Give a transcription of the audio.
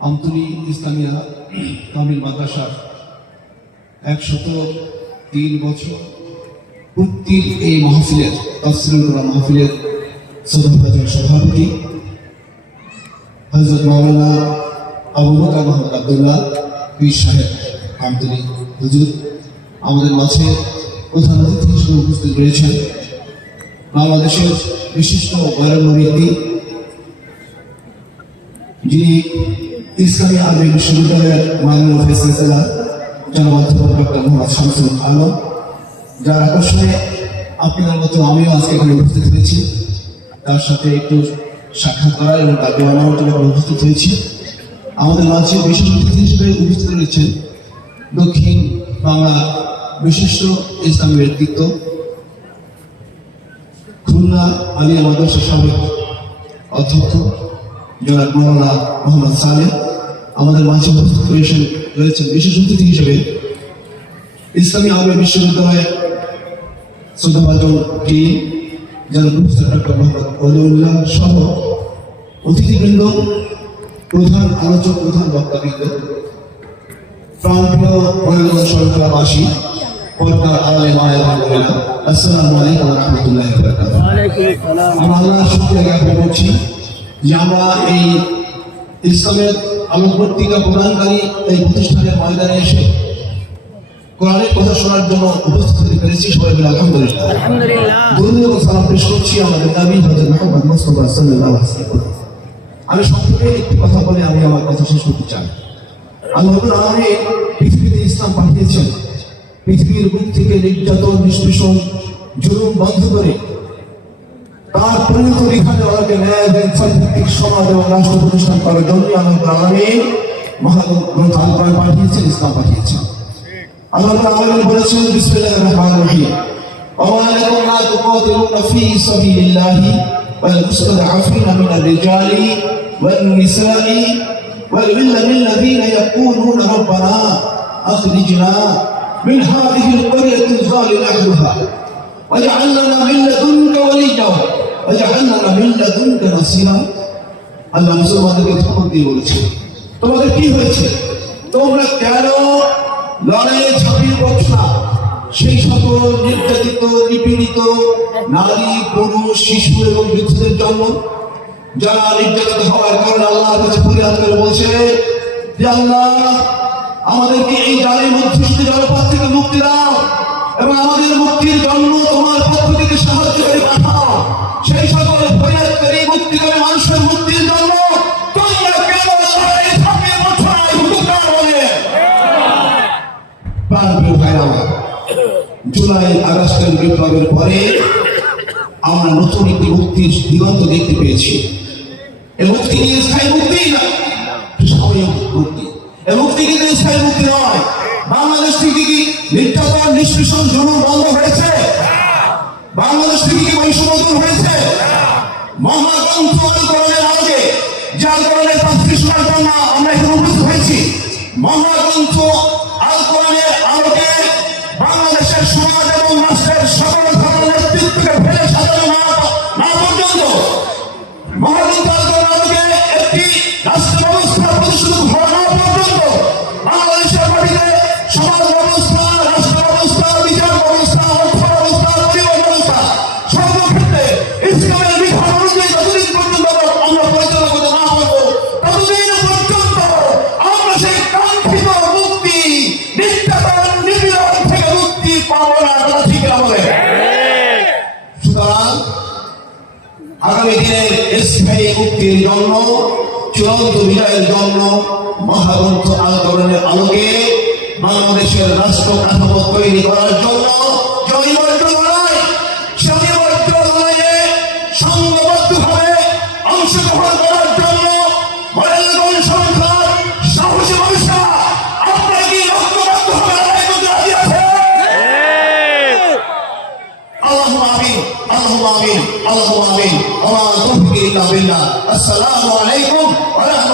আমতলী ইসলামিয়া তামিল মাদ্রাসার একশত তিন বছর পূর্তির এই মাহফিলের তসলিম করা মাহফিলের সদর সভাপতি হজরত মৌলানা আবু বকর মোহাম্মদ আবদুল্লাহ পীর সাহেব আমতলী। হুজুর, আমাদের মাঝে প্রধান অতিথি হিসেবে উপস্থিত রয়েছেন। বাংলাদেশের বিশিষ্ট ব্যক্তি যিনি ইসলামী আরবি বিশ্ববিদ্যালয়ের মাননীয় অধ্যাপক ডক্টর মোহাম্মদ শামসুল আলম, যার আকর্ষণে আপনার মতো আমিও আজকে এখানে উপস্থিত হয়েছি। তার সাথে একটু সাক্ষাৎ করা এবং তাকে আমার জন্য উপস্থিত হয়েছি। আমাদের মাঝে বিশেষ অতিথি হিসেবে উপস্থিত রয়েছেন দক্ষিণ বাংলা বিশিষ্ট ইসলামী ব্যক্তিত্ব, খুলনা আলিয়া মাদ্রাসা সাবেক অধ্যক্ষ জনাব মৌলানা মোহাম্মদ সালে আমাদের মাঝে উপস্থিত রয়েছেন রয়েছেন বিশেষ অতিথি হিসেবে। ইসলামী আরবি বিশ্ববিদ্যালয়ের শ্রদ্ধাভাজন টি জনাব প্রফেসর ডক্টর মোহাম্মদ অলিউল্লাহ সহ অতিথিবৃন্দ, প্রধান আলোচক, প্রধান বক্তাবৃন্দ, প্রাণপ্রিয় আসসালাম আমরা আল্লাহর শুকরিয়া জ্ঞাপন করছি। আমরা এই ইসলামের আলোকবর্তিকা প্রদানকারী এই প্রতিষ্ঠানের ময়দানে এসে কোরআনের কথা শোনার জন্য উপস্থিত হতে পেরেছি সবাই মিলে আলহামদুলিল্লাহ। সালাম পেশ করছি আমাদের হযরত মুহাম্মদ মুস্তাফা সাল্লাল্লাহু আলাইহি আমি সংক্ষেপে একটি কথা বলে আমি আমার কথা শেষ করতে চাই। আল্লাহ পৃথিবীতে ইসলাম পাঠিয়েছেন। পৃথিবীর বুক থেকে নির্যাতন নিষ্পেষণ জুলুম বন্ধ করে তার পরিণত বিধানে ওনাকে ন্যায় দেন সাংস্কৃতিক সমাজ এবং রাষ্ট্র প্রতিষ্ঠান করার জন্য আল্লাহ আলমিন মহাগ্রন্থ আল কোরআন পাঠিয়েছেন ইসলাম পাঠিয়েছেন আল্লাহ আলমিন বলেছেন বিসমিল্লাহির রহমানির রহিম وما لكم لا تقاتلون في سبيل الله والمستضعفين من الرجال والنساء والولد الذين يقولون ربنا أخرجنا من هذه القرية الظالم أهلها واجعل لنا من لدنك وليا নিপীড়িত নারী, পুরুষ, শিশু এবং বৃদ্ধদের জন্য যারা নির্যাতিত হওয়ার কারণে আল্লাহ করে বলছে আমাদেরকে এই জালের মধ্যে যারা থেকে মুক্তি দাও এবং আমাদের মুক্তির জন্য তোমার জুলাই আগস্টের বিপ্লবের পরে আমরা নতুন একটি মুক্তির দিগন্ত দেখতে পেয়েছি। এই মুক্তি স্থায়ী মুক্তি না? সাময়িক মুক্তি। এই মুক্তি কিন্তু স্থায়ী মুক্তি নয়। বাংলাদেশ থেকে কি বন্ধ হয়েছে? বাংলাদেশ থেকে কি হয়েছে? আগে যে আন্দোলনের পাঁচটি শোনার জন্য আমরা এখানে উপস্থিত হয়েছি। মহাগ্রন্থ আন্দোলনের আলোকে বাংলাদেশের সমাজ আগামী দিনের স্থায়ী মুক্তির জন্য, চূড়ান্ত বিজয়ের জন্য মহাগ্রন্থ আন্দোলনের আলোকে বাংলাদেশের রাষ্ট্র কাঠামো তৈরি করার জন্য আল্লাহু আসসালামু আলাইকুম ওয়া